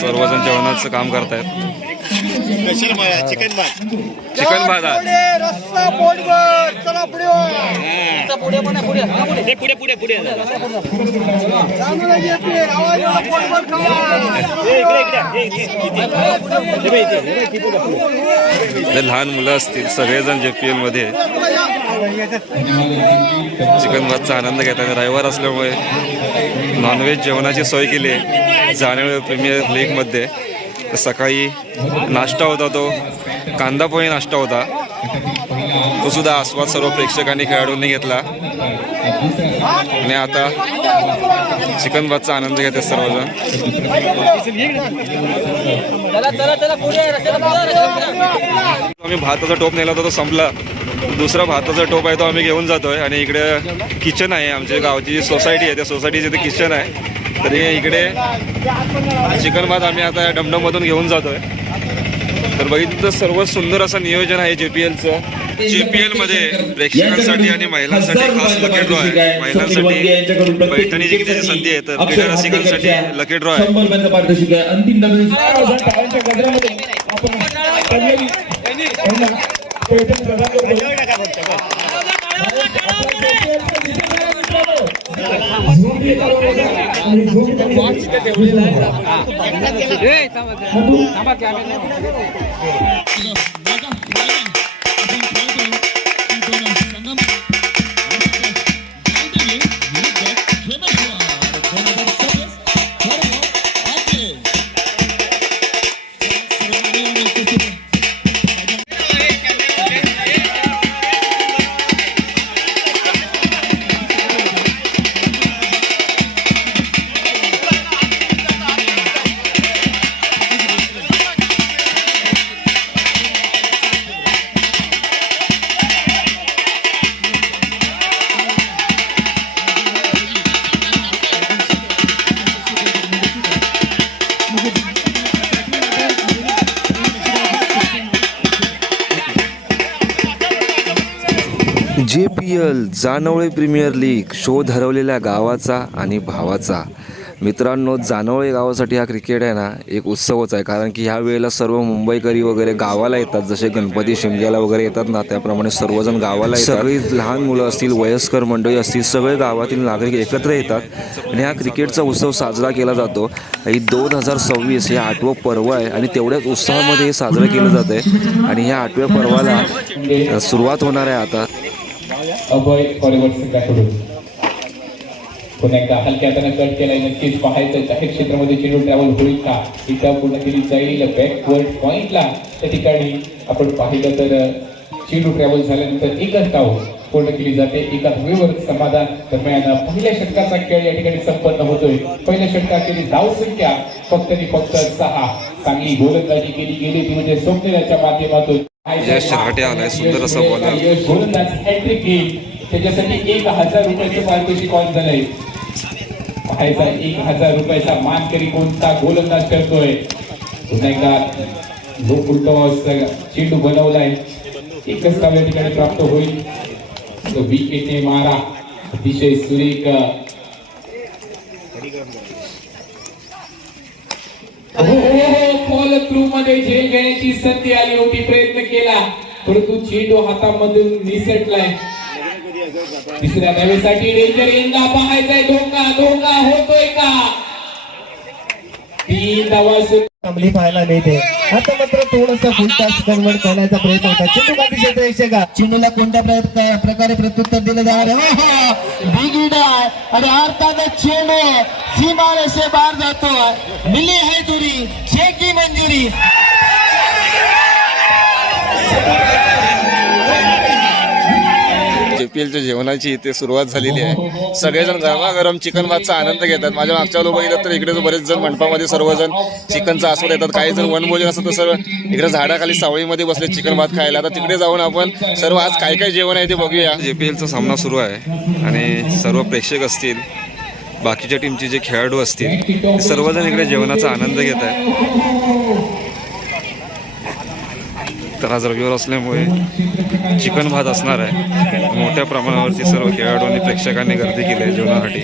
सर्वजण जेवणाचं काम करतायत. चिकन भात रस्सा पोटभर. चला पुढे लहान मुलं असतील सगळेजण JPL मध्ये चिकन भातचा आनंद घेतात. रविवार असल्यामुळे नॉनव्हेज जेवणाची सोय केली आहे जाणवे प्रीमियर लीगमध्ये. सकाळी नाश्ता होता, तो कांदा पोहे नाश्ता होता, तो सुद्धा आस्वाद सर्व प्रेक्षकांनी खेळाडूंनी घेतला. आणि आता चिकन भातचा आनंद घेतात सर्वजण. आम्ही भाताचा टोप नेला होता, तो संपला. दुसरा भाताचा टोप आहे तो आम्ही घेऊन जातोय. आणि इकडे किचन आहे, आमच्या गावची जी सोसायटी आहे त्या सोसायटीचे ते किचन आहे. तरी इकडे चिकन भात आम्ही आता डमडममधून घेऊन जातोय. तर बघितलं तर सर्व सुंदर असं नियोजन आहे JPLचं. JPL मध्ये प्रेक्षकांसाठी आणि महिलांसाठी खास लकी ड्रॉ आहे. महिलांसाठी पैठणी जिंकण्याची संधी आहे, तर क्रीडा रसिकांसाठी लकी ड्रॉ आहे. JPL जानवळे प्रीमियर लीग, शोध हरवलेल्या गावाचा आणि भावाचा. मित्रांनो, जानवळे गावासाठी हा क्रिकेट आहे ना एक उत्सवच आहे. कारण की ह्या वेळेला सर्व मुंबईकरी वगैरे गावाला येतात. जसे गणपती शिमग्याला वगैरे येतात ना, त्याप्रमाणे सर्वजण गावाला येतात. सगळी लहान मुलं असतील, वयस्कर मंडळी असतील, सगळे गावातील नागरिक एकत्र येतात आणि हा क्रिकेटचा उत्सव साजरा केला जातो. ही 2026 हे 8वं पर्व आहे आणि तेवढ्याच उत्साहामध्ये हे साजरं केलं जातं आहे. आणि ह्या 8व्या पर्वाला सुरुवात होणार आहे आता. अभय फॉरवर्ड संघाकडून पुन्हा एकदा हलक्या हाताने कट केलाय. नक्कीच पाहायचं जाहीर क्षेत्रामध्ये चेंडू ट्रॅव्हल होईल का, इथं पूर्ण केली जाईल बॅकवर्ड पॉइंटला. त्या ठिकाणी आपण पाहिलं तर चेंडू ट्रॅव्हल झाल्यानंतर एकच धाव पूर्ण केली जाते. एका धावेवर समाधान दरम्यान पहिल्या षटकाचा खेळ या ठिकाणी संपन्न होतोय. पहिल्या षटकात केली धाव संख्या फक्त 6. चांगली गोलंदाजी केली गेली ती म्हणजे सोमनेराच्या माध्यमातून. आलाय सुंदर असा बॉलर. गोलंदाज हॅट्रिक घेईल, त्याच्यासाठी 1000 रुपयाचं पारितोषिक कॉल झालंय. पाहायचा 1000 रुपयाचा मानकरी कोणता गोलंदाज करतोय. पुन्हा एकदा लो फुलटॉस चेंडू बनवलाय. एकच धाव या ठिकाणी प्राप्त होईल. विकेटने मारा अतिशय सुरेख. फॉलो थ्रू मध्ये झेल घेण्याची संधी आली होती, प्रयत्न केला परंतु चेंडू हातामधून निसटलाय. तिसऱ्या धावेसाठी डेंजर यंदा पाहायचाय. धोका होतोय का. 3 धावा चांगली पाहायला मिळते. आता मात्र थोडंसं फुल टॉस कन्वर्ट करण्याचा प्रयत्न होता. चेंडू बाकी क्षेत्र चेंडूला कोणत्या प्रकारे प्रत्युत्तर दिलं जाणार आहे. बिग हिट आहे आणि अर्थातच चेंडू सीमारेषे बाहेर जातो. मिली है दुरी, छे की मंजुरी. JPLच्या जेवणाची इथे सुरुवात झालेली आहे. सगळेजण गरमागरम चिकन भातचा आनंद घेतात. माझ्या मागच्या लोक बघितलं तर इकडे बरेच जण मंडपामध्ये सर्वजण चिकनचा आस्वाद येतात. काही जण वनभोजन असतं तर सर्व इकडे झाडाखाली सावळीमध्ये बसले चिकन भात खायला. आता तिकडे जाऊन आपण सर्व आज काय काय जेवण आहे ते बघूया. JPLचा सामना सुरू आहे आणि सर्व प्रेक्षक असतील, बाकीच्या टीमचे जे खेळाडू असतील, सर्वजण इकडे जेवणाचा आनंद घेत आहेत. तर आज रविवार असल्यामुळे चिकन भात असणार आहे. मोठ्या प्रमाणावरती सर्व खेळाडू आणि प्रेक्षकांनी गर्दी केली आहे जेवणासाठी.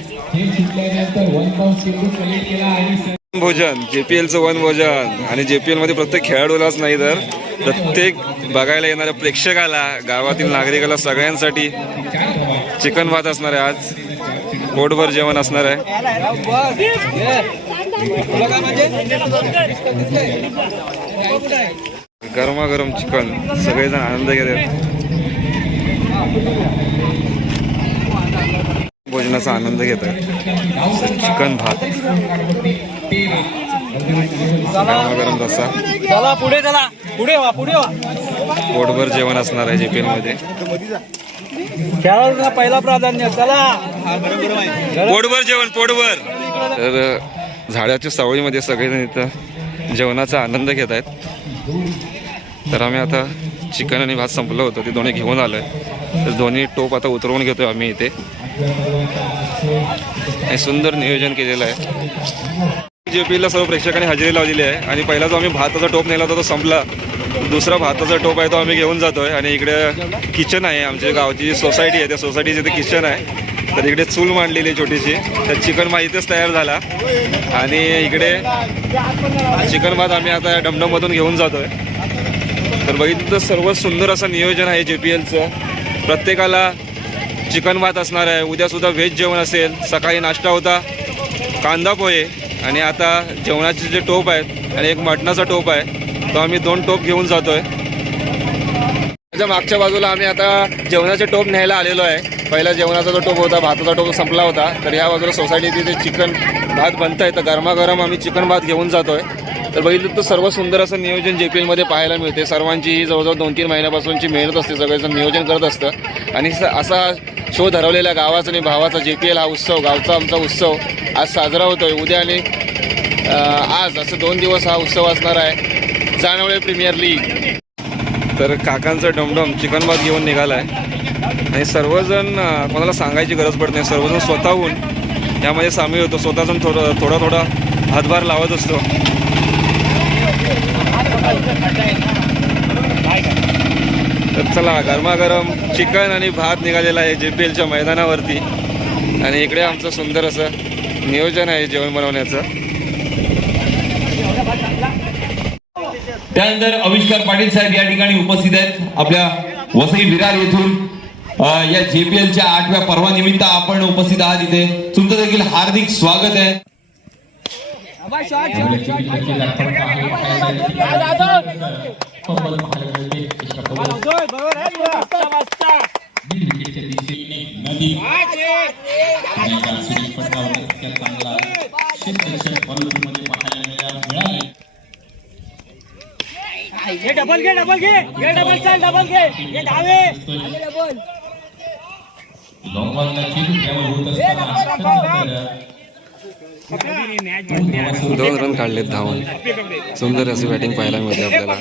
भोजन, JPLचं वनभोजन. आणि JPL मध्ये प्रत्येक खेळाडूलाच नाही तर प्रत्येक बघायला येणाऱ्या प्रेक्षकाला, गावातील नागरिकाला, सगळ्यांसाठी चिकन भात असणार आहे. आज पोटभर जेवण असणार आहे. गरमागरम चिकन, सगळेजण आनंद घेत आहेत. भोजनाचा आनंद घेत आहेत. चिकन भात, गरमागरम रस्सा, चला पुढे वा पोटभर जेवण असणार आहे JPL मध्ये. खेळाडूंना पहिला प्राधान्य. चला पोटभर जेवण, पोटभर. तर झाडाच्या सावळीमध्ये सगळेजण इथं जेवणाचा आनंद घेत आहेत. तर आम्ही आता चिकन आणि भात संपलं होतं, ते दोन्ही घेऊन आलो आहे. तर दोन्ही टोप आता उतरवून घेतो आम्ही इथे. आणि सुंदर नियोजन केलेलं आहे. JPLला सर्व प्रेक्षकांनी हजेरी लावलेली आहे. आणि पहिला जो आम्ही भाताचा टोप नेला होता तो संपला. दुसरा भाताचा टोप आहे तो आम्ही घेऊन जातोय. आणि इकडे किचन आहे, आमच्या गावची जी सोसायटी आहे त्या सोसायटीचे इथे किचन आहे. तर इकडे चूल मांडलेली आहे छोटीशी. तर चिकन भात इथेच तयार झाला. आणि इकडे चिकन भात आम्ही आता डमडममधून घेऊन जातोय. तर बघितलं तर सर्वात सुंदर असं नियोजन आहे JPLचं. प्रत्येकाला चिकन भात असणार आहे. उद्यासुद्धा व्हेज जेवण असेल. सकाळी नाश्ता होता कांदा पोहे, आणि आता जेवणाचे जे टोप आहेत आणि एक मटणाचा टोप आहे तो आम्ही 2 टोप घेऊन जातोय. त्याच्या मागच्या बाजूला आम्ही आता जेवणाचे टोप न्यायला आलेलो आहे. पहिला जेवणाचा जो टोप होता, भाताचा टोप संपला होता. तर ह्या बाजूला सोसायटीत तिथे चिकन भात बनत आहे. तर गरमागरम आम्ही चिकन भात घेऊन जातोय. तर बघितलं तर सर्व सुंदर असं नियोजन JPL मध्ये पाहायला मिळते. सर्वांची जवळजवळ 2-3 महिन्यापासूनची मेहनत असते, सगळेजण नियोजन करत असतं. आणि असा शो ठरवलेल्या गावाचा आणि भावाचा JPL हा उत्सव, गावचा आमचा उत्सव आज साजरा होतोय. उद्या आणि आज असं 2 दिवस हा उत्सव असणार आहे. जाणवळे प्रीमियर लीग. तर काकांचा डमडम चिकन भात घेऊन निघाला आहे. आणि सर्वजण, कोणाला सांगायची गरज पडत नाही, सर्वजण स्वतःहून यामध्ये सामील होतो. स्वतःजण थोडा हातभार लावत असतो. तर चला, गरमागरम चिकन आणि भात निघालेला आहे JPLच्या मैदानावरती. आणि इकडे आमचं सुंदर असं नियोजन आहे जेवण बनवण्याचं. त्यानंतर आविष्कार पाटील साहेब या ठिकाणी उपस्थित आहेत. आपल्या वसई विरार येथून या JPLच्या 8व्या पर्वानिमित्त आपण उपस्थित आहात. इथे तुमचं देखील हार्दिक स्वागत आहे. डबल घे डबल घे ये डावे दोन रन काढलेत धावून. सुंदर अशी बॅटिंग पाहायला मिळते आपल्याला.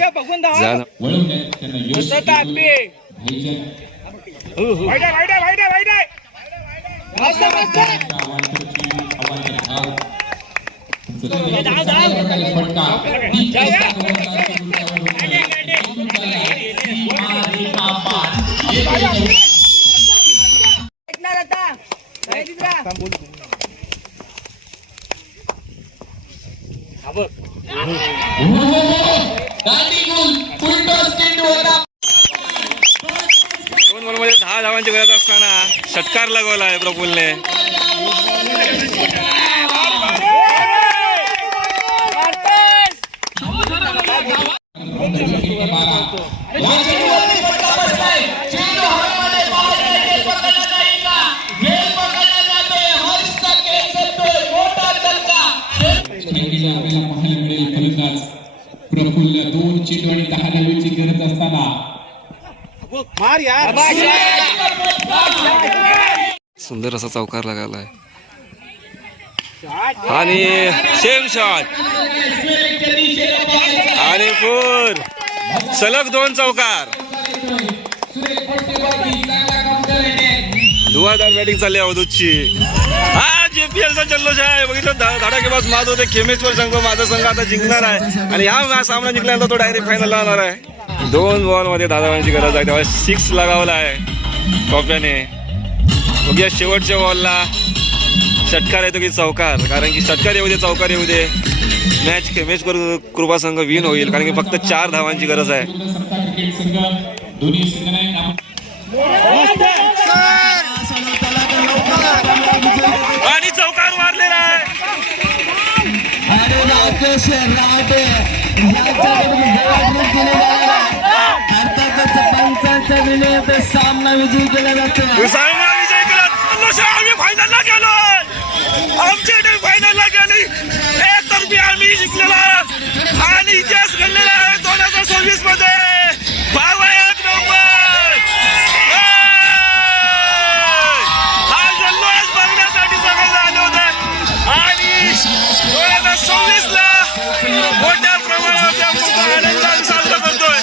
दोन बॉलमध्ये 10 धावांची गरज असताना षटकार लगवला आहे प्रफुल्लने. प्रफुल्ल 2 चेंडू आणि 10 धावेची गरज असताना मार यार सुंदर असा चौकार लागला आहे आणि सेम शॉट आणि फोर सलग 2 चौकार. धुवाधार बॅटिंग चालली अवधूतची. हा JPLचा जल्लोष आहे. बघितलं धडाकेबाज मात होते. खेमेश्वर संघ माझा संघ आता जिंकणार आहे आणि हा सामना जिंकल्यानंतर तो डायरेक्ट फायनलला जाणार आहे. 2 बॉलमध्ये दादावांची गरज आहे तेव्हा 6 लगावला आहे कॉप्याने. बघूया शेवटच्या बॉलला षटकार येतो की चौकार, कारण की षटकार येऊ दे चौकार येऊ दे मॅच खेमेश्वर कृपा संघ विन होईल, कारण की फक्त 4 धावांची गरज आहे. आणि चौकार मारलेला आहे. सामना विजयी केला जातो. विजय केला. आम्ही फायनलला गेलो. आमची टीम फायनलला गेली. एकतर्फी आम्ही जिंकलेला आणि इतिहास घडलेला आहे 2026 मध्ये. भाव आहे 1 नंबर. हा जल्लोष बघण्यासाठी सगळे झाले होते आणि 2026 ला मोठ्या प्रमाणावर आनंदाने साजरा करतोय.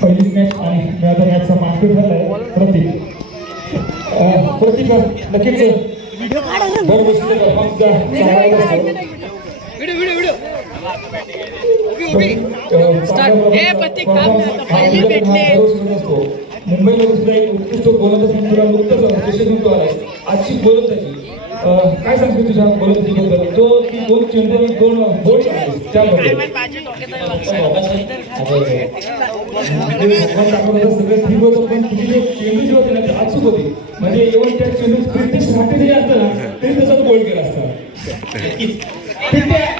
पहिलीच मॅच आणि आता मॅचचा मास्टर झालाय प्रतीक. नक्कीच दरवर्षी मुंबईमध्ये सुद्धा एक उत्कृष्ट गोलंदाज तुला नुकतंच म्हणतो आहे. आजची गोलंदाजी काय सांगतो तुझ्या गोलंदाजीबद्दल? तो ती 2 चेंडू 2 बोल्ड त्यामध्ये सगळे ठीक होतं, पण तुझी जे चेंडू जे होते ना ते अचूक होती. म्हणजे एवढं त्या चेंडू स्पीड साठी जरी असतं ना तरी तसंच बोल्ड केला असता.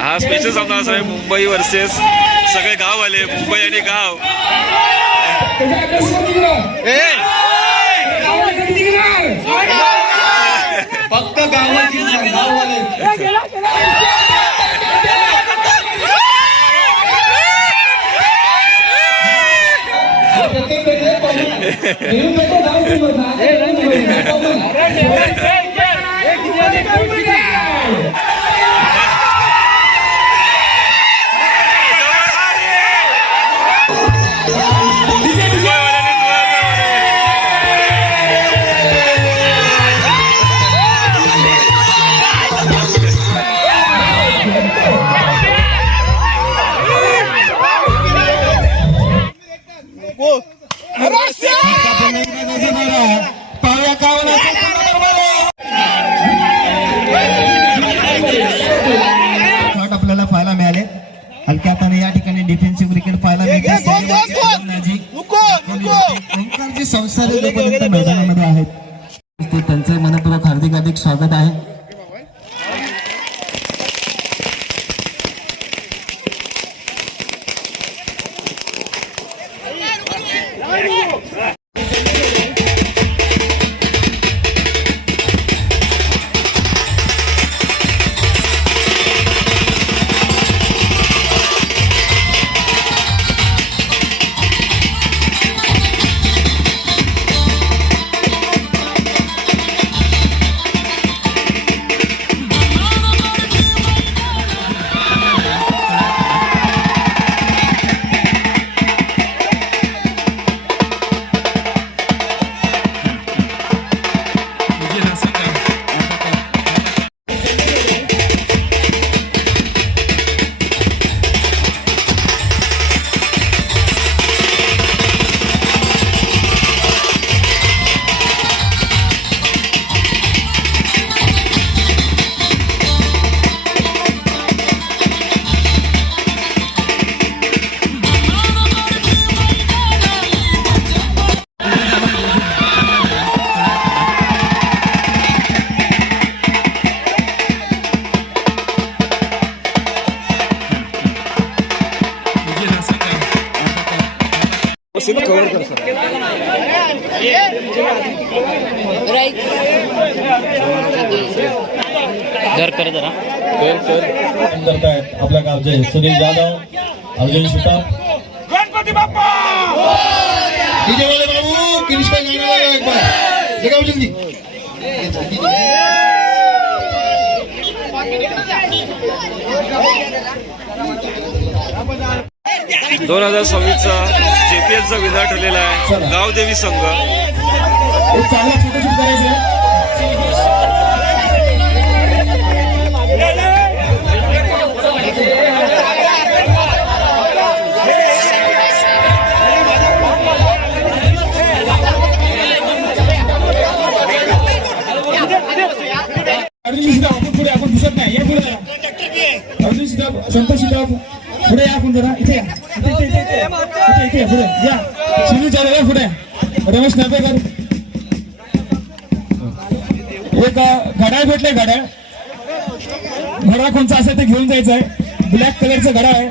हा स्पेशल सामना असा आहे मुंबई वर्सेस सगळे गाव आले. मुंबई आणि गाव फक्त गावाची गाववाले आपल्याला पाहायला मिळाले. हलक्या हाताने या ठिकाणी डिफेन्सिव्ह क्रिकेट पाहायला मिळते. ओंकारजी संसारी जोपर्यंत मैदानामध्ये आहेत त्यांचे मनपूर्वक हार्दिक स्वागत आहे. करतायत आपल्या गावचे सुनील जाधव अर्जुन शिताप गणपती बाप्पा डीजे वाले बाबू किनिश पे गाना लगा एक बार लगाओ जल्दी 2026चा JPLचा विनर ठरलेला आहे गावदेवी संघ. एक चांगला फोटोशूट करायचं आहे. अर्जुन सिताब आपण पुढे आपण दिसत नाही या पुढे जरा. अर्जुन सिताब संतोष सिताब पुढे या आपण जरा इथे या इथे पुढे या. सुनील चाले या पुढे. रमेश नापेकर एक घड्याळ भेटले घड्याळ कोणचा असेल ते घेऊन जायचं आहे. ब्लॅक कलरचं घड्याळ आहे.